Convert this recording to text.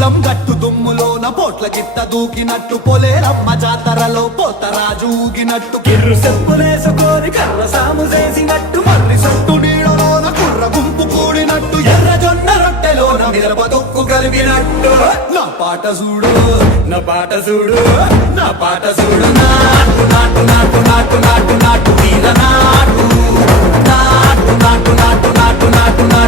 పొలం గట్టు దుమ్ములోన పోట్ల గిట్ట దూకినట్టు పొలేరమ్మ జాతరలో పోతరాజు ఊగినట్టు కిర్రు చెప్పులేసుకొని కర్ర సాము చేసినట్టు మర్రి సొట్టు నీడలోన కుర్ర గుంపు కూడినట్టు ఎర్ర జొన్న రొట్టెలోన మిరప దొక్కు కలిపినట్టు నా పాట చూడు నా పాట చూడు నా పాట చూడు నాటు నాటు నాటు నాటు నాటు నాటు వీర నాటు నాటు నాటు నాటు నాటు నాటు నాటు